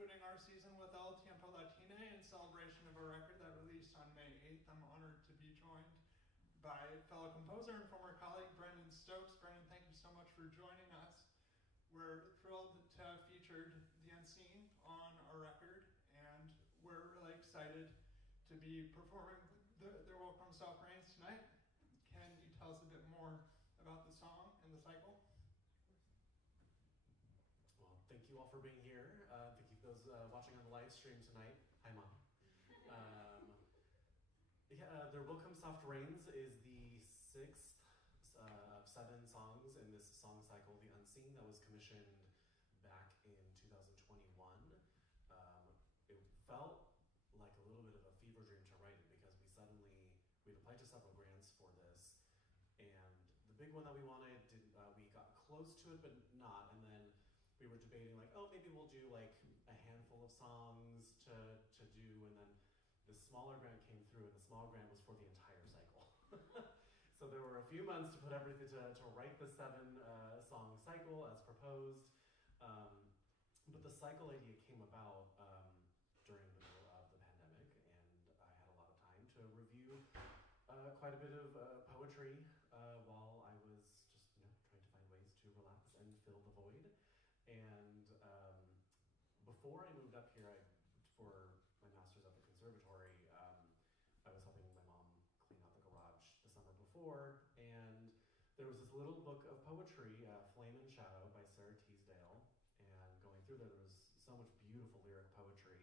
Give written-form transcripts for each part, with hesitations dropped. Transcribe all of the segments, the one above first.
concluding our season with El Tiempo Latine in celebration of a record that released on May 8th. I'm honored to be joined by fellow composer and former colleague Brennan Stokes. Brennan, thank you so much for joining us. We're thrilled to have featured the Unseen on our record, and we're really excited to be performing There Will Come Soft Rains tonight. Can you tell us a bit more about the song and the cycle? Well, thank you all for being here. Thank you for those watching on the live stream tonight. Hi, Mom. There Will Come Soft Rains is the sixth of 7 songs in this song cycle, The Unseen, that was commissioned back in 2021. It felt like a little bit of a fever dream to write it because we'd applied to several grants for this, and the big one that we wanted, we got close to it, but not, and then we were debating like, oh, maybe we'll do like a handful of songs to do, and then the smaller grant came through, and the smaller grant was for the entire cycle. So there were a few months to put everything to write the 7 song cycle as proposed, but the cycle idea came about during the middle of the pandemic, and I had a lot of time to review quite a bit of poetry while I was just trying to find ways to relax and fill the void. And before I moved up here for my master's at the conservatory, I was helping my mom clean out the garage the summer before, and there was this little book of poetry, Flame and Shadow by Sarah Teasdale, and going through there was so much beautiful lyric poetry.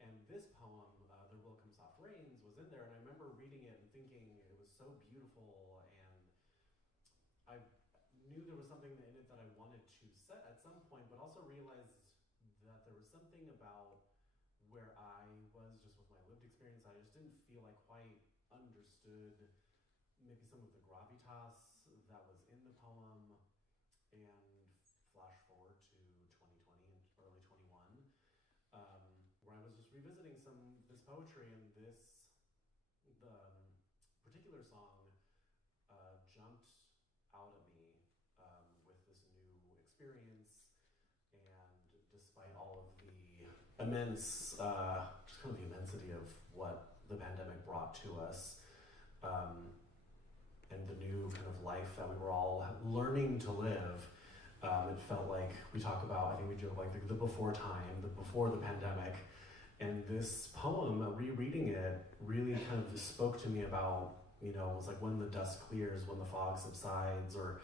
And this poem, There Will Come Soft Rains, was in there, and I remember reading it and thinking it was so beautiful, and I knew there was something in it that I wanted to set at some point, but also realized that there was something about where I was just with my lived experience. I just didn't feel I quite understood maybe some of the gravitas that was in the poem. And flash forward to 2020 and early 21, where I was just revisiting this poetry, and the particular song jumped out at me with this new experience, and despite all of the immense, just kind of the immensity of what the pandemic brought to us, and the new kind of life that we were all learning to live, it felt like we talk about, I think we joke like the before time, the before the pandemic, and this poem, rereading it, really kind of spoke to me about, it was like when the dust clears, when the fog subsides, or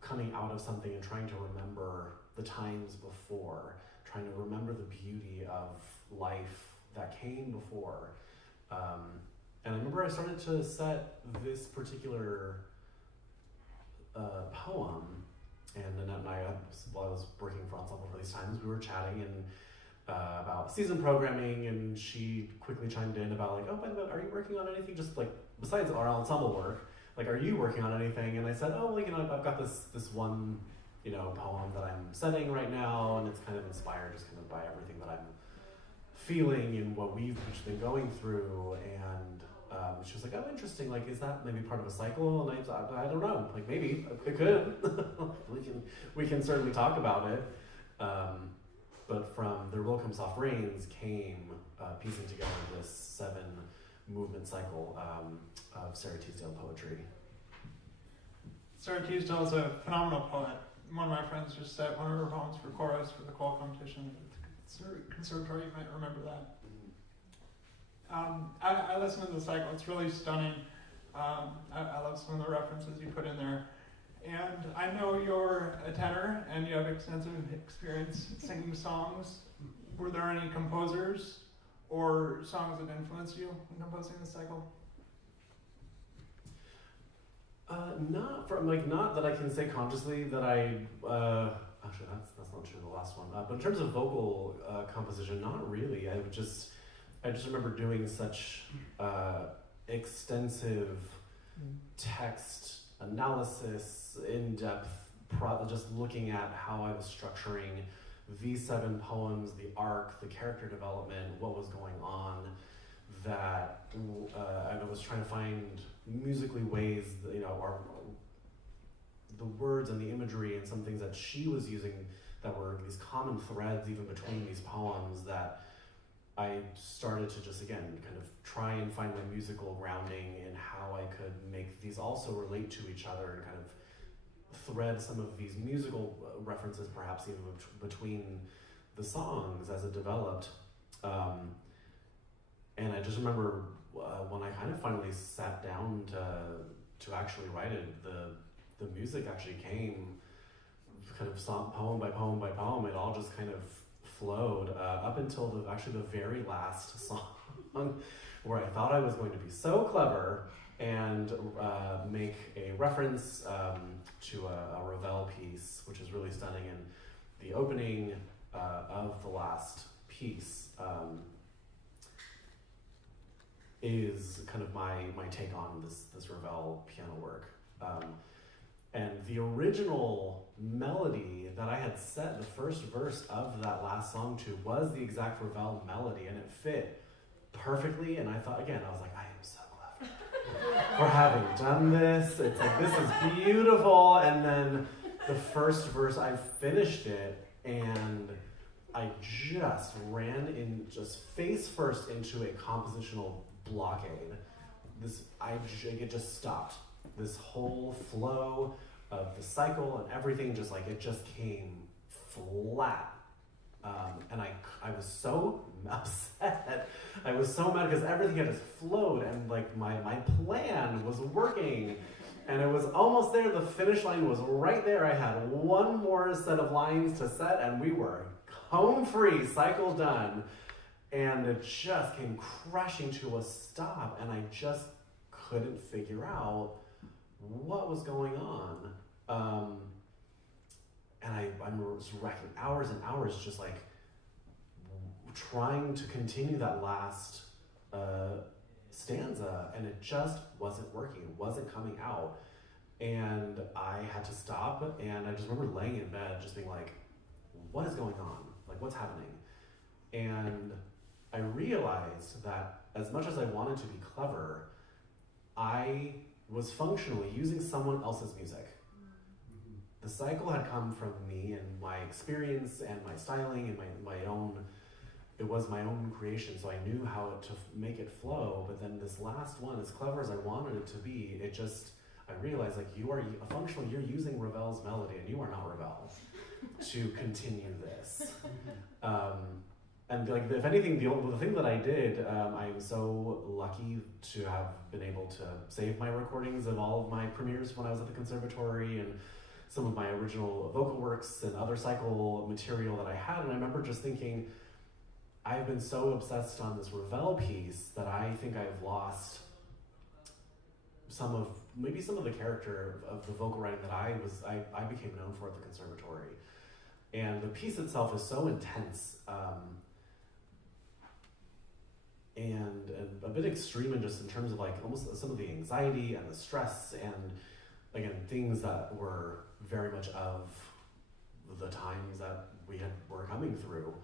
coming out of something and trying to remember the times before, trying to remember the beauty of life that came before. And I remember I started to set this particular poem, and Nanette and I, while I was working for Ensemble for these times, we were chatting and about season programming, and she quickly chimed in about like, oh, by the way, are you working on anything just like besides our ensemble work? Like, are you working on anything? And I said, oh, well, I've got this one, poem that I'm setting right now, and it's kind of inspired just kind of by everything that I'm feeling and what we've been going through. And she was like, oh, interesting. Like, is that maybe part of a cycle? And I don't know. Like, maybe it could. we can certainly talk about it. But from There Will Come Soft Rains came piecing together this 7 movement cycle of Sarah Teasdale poetry. Sarah Teasdale is a phenomenal poet. One of my friends just set one of her poems for chorus for the choral competition at the conservatory. You might remember that. I listened to the cycle. It's really stunning. I love some of the references you put in there. And I know you're a tenor and you have extensive experience singing songs. Were there any composers or songs that influenced you in composing the cycle? Not that I can say consciously that I. Actually, that's not true. The last one, but in terms of vocal composition, not really. I just remember doing such extensive text analysis, in-depth, just looking at how I was structuring these 7 poems, the arc, the character development, what was going on, that I was trying to find musically ways, the words and the imagery and some things that she was using that were these common threads even between these poems that I started to just, again, kind of try and find my musical grounding in how I could make these also relate to each other and kind of thread some of these musical references perhaps even between the songs as it developed. And I just remember when I kind of finally sat down to actually write it, the music actually came kind of poem by poem by poem. It all just kind of flowed up until the very last song where I thought I was going to be so clever and make a reference to a Ravel piece, which is really stunning. And the opening of the last piece is kind of my take on this Ravel piano work. And the original melody that I had set the first verse of that last song to was the exact Ravel melody, and it fit perfectly. And I thought, again, I was like, I am so clever for having done this. It's like, this is beautiful. And then the first verse, I finished it, and I just ran in face first into a compositional blockade. It just stopped. This whole flow of the cycle and everything it just came flat. And I was so upset. I was so mad because everything had just flowed and my plan was working. And it was almost there. The finish line was right there. I had one more set of lines to set and we were home free, cycle done. And it just came crashing to a stop, and I just couldn't figure out what was going on. And I was wrecking hours and hours just trying to continue that last stanza, and it just wasn't working. It wasn't coming out. And I had to stop, and I just remember laying in bed just being like, what is going on? What's happening? And I realized that as much as I wanted to be clever, I was functionally using someone else's music. Mm-hmm. The cycle had come from me and my experience and my styling and my own, it was my own creation, so I knew how to make it flow. But then this last one, as clever as I wanted it to be, I realized you're using Ravel's melody and you are not Ravel to continue this. And if anything, the thing that I did, I'm so lucky to have been able to save my recordings of all of my premieres when I was at the conservatory and some of my original vocal works and other cycle material that I had. And I remember just thinking, I've been so obsessed on this Ravel piece that I think I've lost some of the character of the vocal writing that I became known for at the conservatory. And the piece itself is so intense, and a bit extreme in terms of almost some of the anxiety and the stress and again things that were very much of the times that were coming through.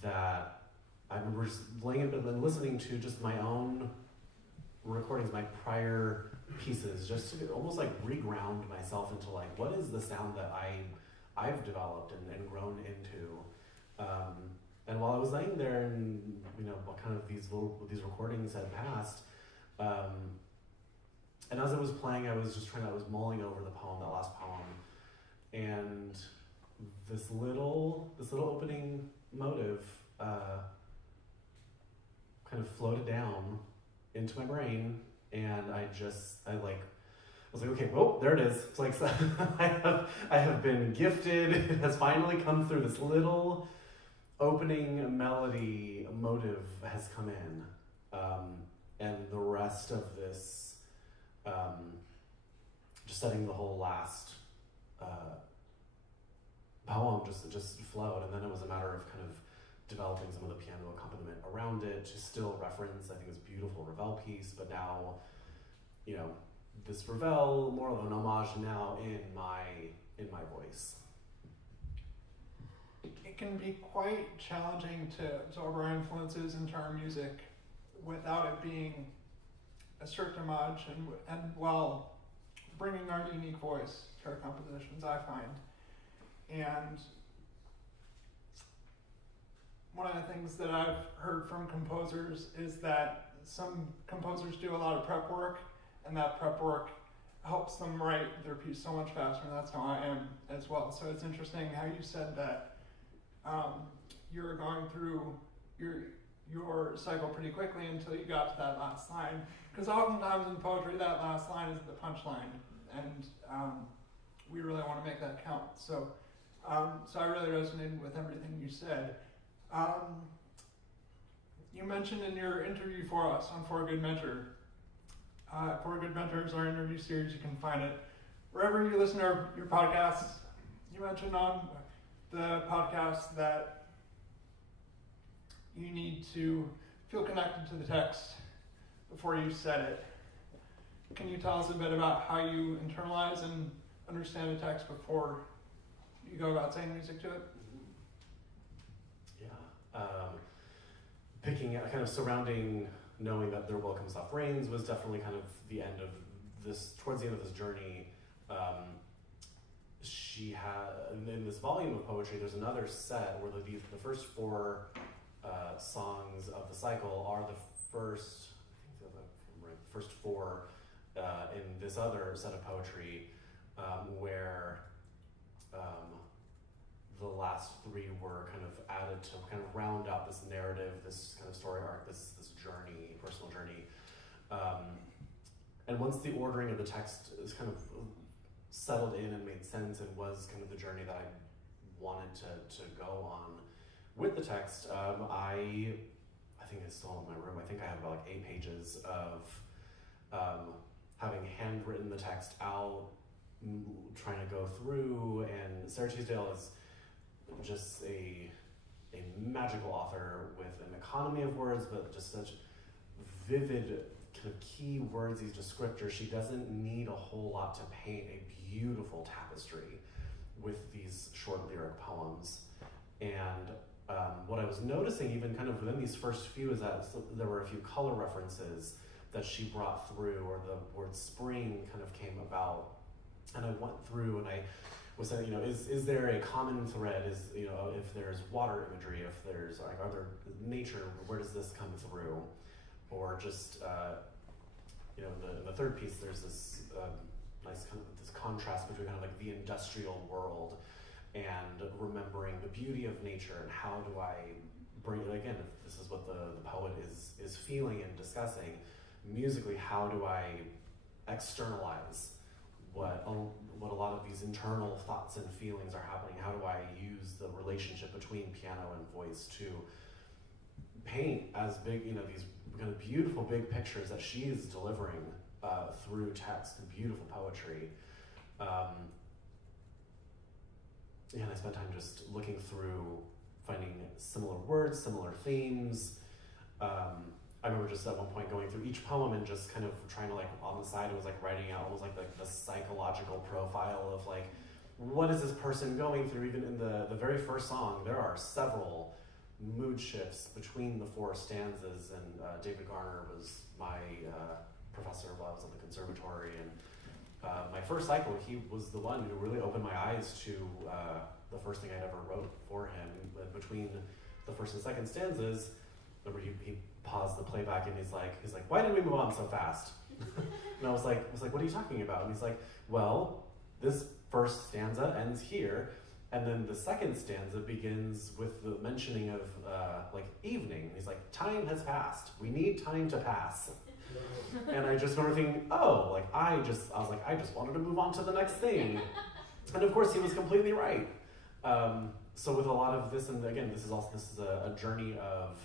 That I remember just laying in bed and listening to just my own recordings, my prior pieces, just to almost reground myself into what is the sound that I've developed and grown into. And while I was laying there and, what kind of these recordings had passed, and as I was playing, I was mulling over the poem, that last poem, and this little opening motive kind of floated down into my brain, and I was like, okay, well, there it is. It's I have been gifted. It has finally come through. This little opening melody motive has come in, and the rest of this, just setting the whole last poem just flowed, and then it was a matter of kind of developing some of the piano accompaniment around it to still reference, I think, this beautiful Ravel piece, but now, this Ravel, more of an homage now in my voice. It can be quite challenging to absorb our influences into our music without it being a strict homage and bringing our unique voice to our compositions, I find. And one of the things that I've heard from composers is that some composers do a lot of prep work, and that prep work helps them write their piece so much faster, and that's how I am as well. So it's interesting how you said that you're going through your cycle pretty quickly until you got to that last line. Because oftentimes in poetry, that last line is the punchline, and we really want to make that count. So I really resonated with everything you said. You mentioned in your interview for us on For a Good Mentor, For a Good Mentor is our interview series. You can find it wherever you listen to your podcasts. You mentioned on the podcast that you need to feel connected to the text before you set it. Can you tell us a bit about how you internalize and understand a text before you go about saying music to it? Yeah. Picking, kind of surrounding, knowing that There Will Come Soft Rains was definitely kind of the end of this, towards the end of this journey. She had, in this volume of poetry, there's another set where the first four songs of the cycle are the first, first four in this other set of poetry, where the last three were kind of added to kind of round out this narrative, this kind of story arc, this journey, personal journey. And once the ordering of the text is kind of settled in and made sense and was kind of the journey that I wanted to go on with the text, I think it's still in my room. I think I have about like 8 pages of having handwritten the text out, trying to go through, and Sarah Teasdale is just a magical author with an economy of words, but just such vivid kind of key words, these descriptors. She doesn't need a whole lot to paint a beautiful tapestry with these short lyric poems. And what I was noticing even kind of within these first few is that there were a few color references that she brought through, or the word spring kind of came about. And I went through and I was saying, is there a common thread? Is, if there's water imagery, if there's like other nature, where does this come through? Or just, in the third piece, there's this nice kind of this contrast between kind of like the industrial world and remembering the beauty of nature, and how do I bring it, again, if this is what the poet is feeling and discussing, musically, how do I externalize what a lot of these internal thoughts and feelings are happening? How do I use the relationship between piano and voice to paint as big, these kind of beautiful big pictures that she is delivering through text and beautiful poetry. And I spent time just looking through, finding similar words, similar themes. I remember just at one point going through each poem and just kind of trying to, like, on the side, it was like writing out almost like the psychological profile of like, what is this person going through? Even in the very first song, there are several mood shifts between the 4 stanzas, and David Garner was my professor while I was at the conservatory, and my first cycle, he was the one who really opened my eyes to the first thing I'd ever wrote for him. Between the first and second stanzas, remember he paused the playback and he's like, why did we move on so fast? And I was like, what are you talking about? And he's like, well, this first stanza ends here, and then the second stanza begins with the mentioning of like evening. He's like, time has passed. We need time to pass. And I just remember thinking, I just wanted to move on to the next thing. And of course he was completely right. So with a lot of this, and again, this is a journey of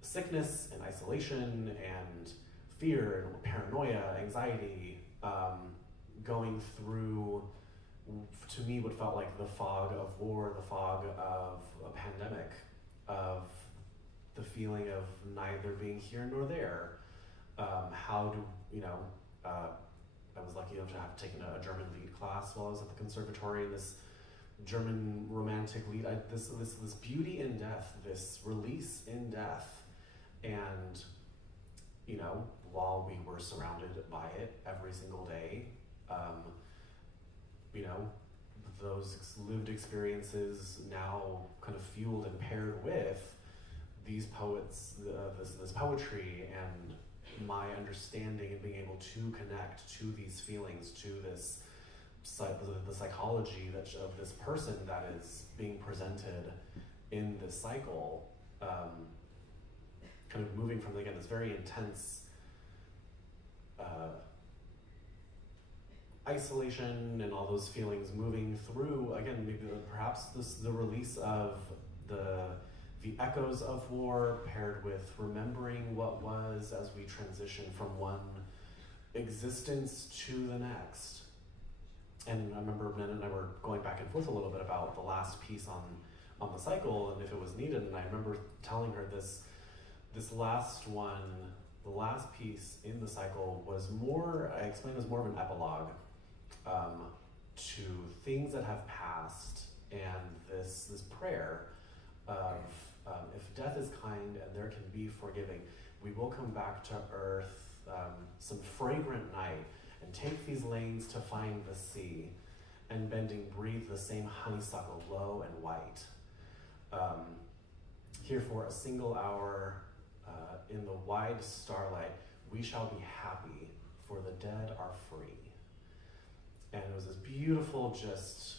sickness and isolation and fear and paranoia, anxiety, going through, to me, what felt like the fog of war, the fog of a pandemic, of the feeling of neither being here nor there. I was lucky enough to have taken a German lead class while I was at the conservatory, and this German romantic lead, this beauty in death, this release in death, and while we were surrounded by it every single day, those lived experiences now kind of fueled and paired with these poets, this poetry, and my understanding and being able to connect to these feelings, to this the psychology of this person that is being presented in this cycle, kind of moving from, again, this very intense isolation and all those feelings, moving through, again, maybe perhaps the release of the echoes of war paired with remembering what was as we transition from one existence to the next. And I remember Nanette and I were going back and forth a little bit about the last piece on the cycle and if it was needed, and I remember telling her this last one, the last piece in the cycle was more, I explained as more of an epilogue to things that have passed, and this prayer of if death is kind and there can be forgiving, we will come back to earth some fragrant night and take these lanes to find the sea, and bending breathe the same honeysuckle low and white. Here for a single hour in the wide starlight, we shall be happy, for the dead are free. And it was this beautiful, just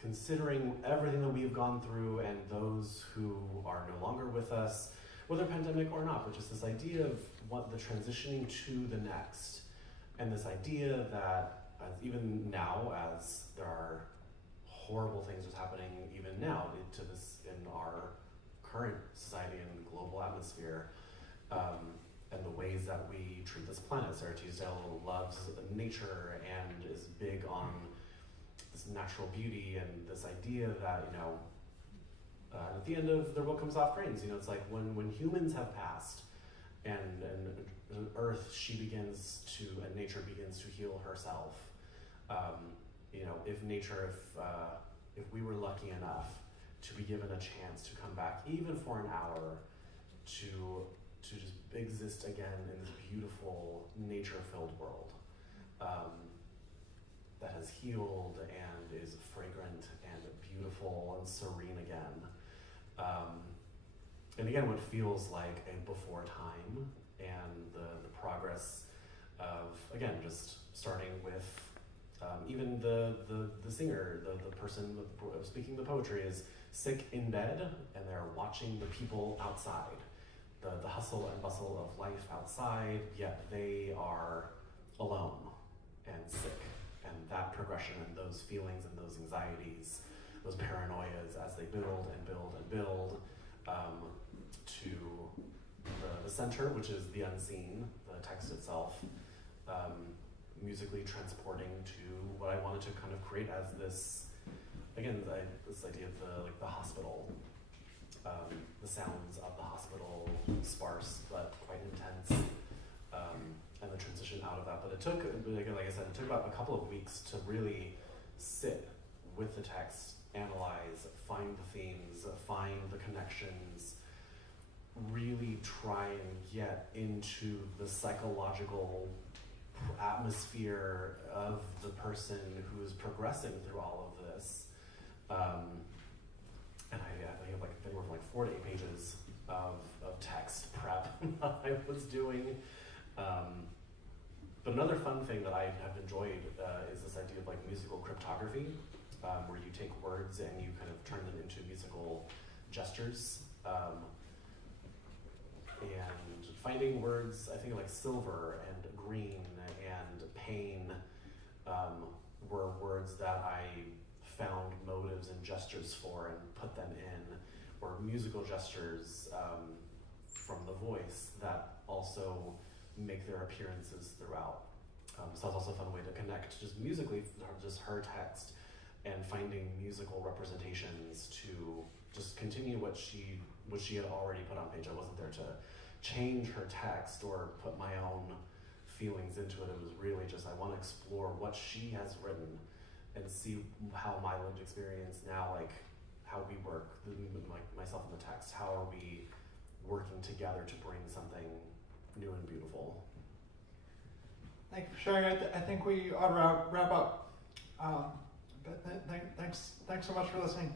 considering everything that we've gone through and those who are no longer with us, whether pandemic or not, but just this idea of what the transitioning to the next. And this idea that even now, as there are horrible things just happening even now to this in our current society and global atmosphere, and the ways that we treat this planet. Sarah Teasdale loves nature and is big on this natural beauty and this idea that, at the end of There Will Come Soft Rains, it's like when humans have passed and Earth, and nature begins to heal herself. If we were lucky enough to be given a chance to come back, even for an hour, to just exist again in this beautiful nature-filled world that has healed and is fragrant and beautiful and serene again. And again, what feels like a before time, and the progress of, again, just starting with even the singer, the person speaking the poetry is sick in bed, and they're watching the people outside, the hustle and bustle of life outside, yet they are alone and sick. And that progression and those feelings and those anxieties, those paranoias as they build and build and build to the center, which is the unseen, the text itself, musically transporting to what I wanted to kind of create as this, again, this idea of the hospital, the sounds of the hospital, sparse but quite intense, and the transition out of that. But it took, again, like I said, it took about a couple of weeks to really sit with the text, analyze, find the themes, find the connections, really try and get into the psychological atmosphere of the person who's progressing through all of this. And I have anywhere from 4 to 8 pages of text prep I was doing. But another fun thing that I have enjoyed is this idea of musical cryptography, where you take words and you kind of turn them into musical gestures. And finding words, I think silver and green and pain were words that I found motives and gestures for and put them in, or musical gestures from the voice that also make their appearances throughout. So that's also a fun way to connect just musically, just her text, and finding musical representations to just continue what she had already put on page. I wasn't there to change her text or put my own feelings into it. It was really just, I want to explore what she has written and see how my lived experience now, how we work, myself and the text, how are we working together to bring something new and beautiful. Thank you for sharing. I think we ought to wrap up. But thanks so much for listening.